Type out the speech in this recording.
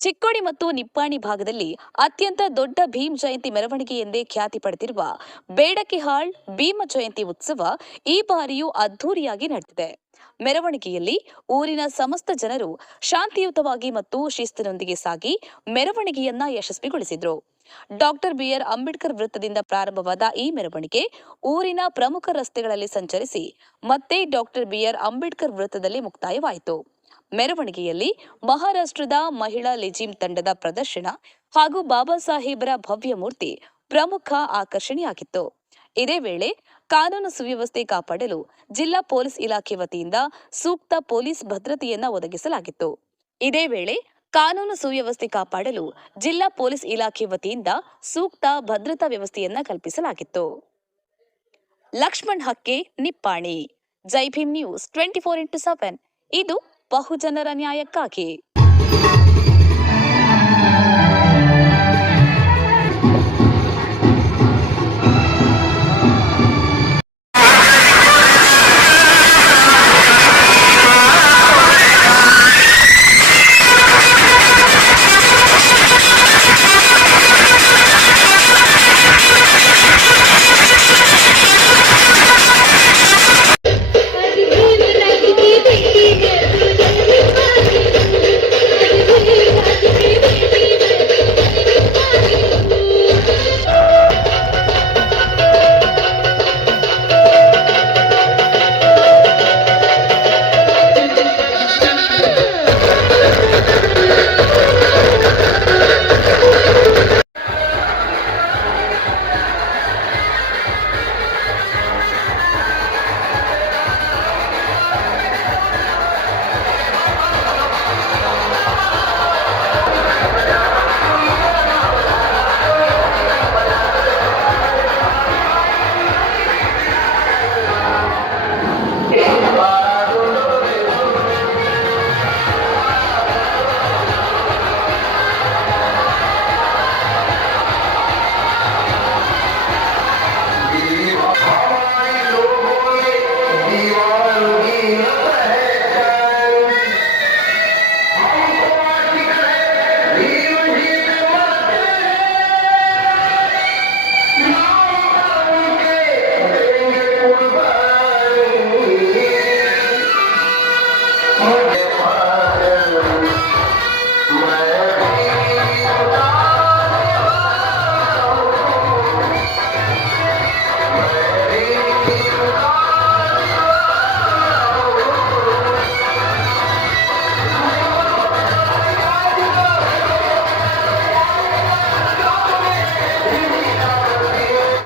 ಚಿಕ್ಕೋಡಿ ಮತ್ತು ನಿಪ್ಪಾಣಿ ಭಾಗದಲ್ಲಿ ಅತ್ಯಂತ ದೊಡ್ಡ ಭೀಮ್ ಜಯಂತಿ ಮೆರವಣಿಗೆ ಎಂದೇ ಖ್ಯಾತಿ ಪಡೆದಿರುವ ಬೇಡಕಿಹಾಳ್ ಭೀಮ ಜಯಂತಿ ಉತ್ಸವ ಈ ಬಾರಿಯೂ ಅದ್ಧೂರಿಯಾಗಿ ನಡೆದಿದೆ. ಮೆರವಣಿಗೆಯಲ್ಲಿ ಊರಿನ ಸಮಸ್ತ ಜನರು ಶಾಂತಿಯುತವಾಗಿ ಮತ್ತು ಶಿಸ್ತಿನೊಂದಿಗೆ ಸಾಗಿ ಮೆರವಣಿಗೆಯನ್ನ ಯಶಸ್ವಿಗೊಳಿಸಿದ್ರು. ಡಾಕ್ಟರ್ ಬಿಆರ್ ಅಂಬೇಡ್ಕರ್ ವೃತ್ತದಿಂದ ಪ್ರಾರಂಭವಾದ ಈ ಮೆರವಣಿಗೆ ಊರಿನ ಪ್ರಮುಖ ರಸ್ತೆಗಳಲ್ಲಿ ಸಂಚರಿಸಿ ಮತ್ತೆ ಡಾಕ್ಟರ್ ಬಿಆರ್ ಅಂಬೇಡ್ಕರ್ ವೃತ್ತದಲ್ಲಿ ಮುಕ್ತಾಯವಾಯಿತು. ಮೆರವಣಿಗೆಯಲ್ಲಿ ಮಹಾರಾಷ್ಟ್ರದ ಮಹಿಳಾ ಲೆಜಿಮ್ ತಂಡದ ಪ್ರದರ್ಶನ ಹಾಗೂ ಬಾಬಾ ಸಾಹೇಬರ ಭವ್ಯ ಮೂರ್ತಿ ಪ್ರಮುಖ ಆಕರ್ಷಣೆಯಾಗಿತ್ತು. ಇದೇ ವೇಳೆ ಕಾನೂನು ಸುವ್ಯವಸ್ಥೆ ಕಾಪಾಡಲು ಜಿಲ್ಲಾ ಪೊಲೀಸ್ ಇಲಾಖೆ ವತಿಯಿಂದ ಸೂಕ್ತ ಪೊಲೀಸ್ ಭದ್ರತೆಯನ್ನ ಒದಗಿಸಲಾಗಿತ್ತು. ಇದೇ ವೇಳೆ ಕಾನೂನು ಸುವ್ಯವಸ್ಥೆ ಕಾಪಾಡಲು ಜಿಲ್ಲಾ ಪೊಲೀಸ್ ಇಲಾಖೆ ವತಿಯಿಂದ ಸೂಕ್ತ ಭದ್ರತಾ ವ್ಯವಸ್ಥೆಯನ್ನ ಕಲ್ಪಿಸಲಾಗಿತ್ತು. ಲಕ್ಷ್ಮಣ್ ಹಕ್ಕೆ, ನಿಪ್ಪಾಣಿ. ಜೈ ಭೀಮ್ ನ್ಯೂಸ್ 24x7 ಇದು ಬಹುಜನರ ನ್ಯಾಯಕ್ಕಾಗಿ.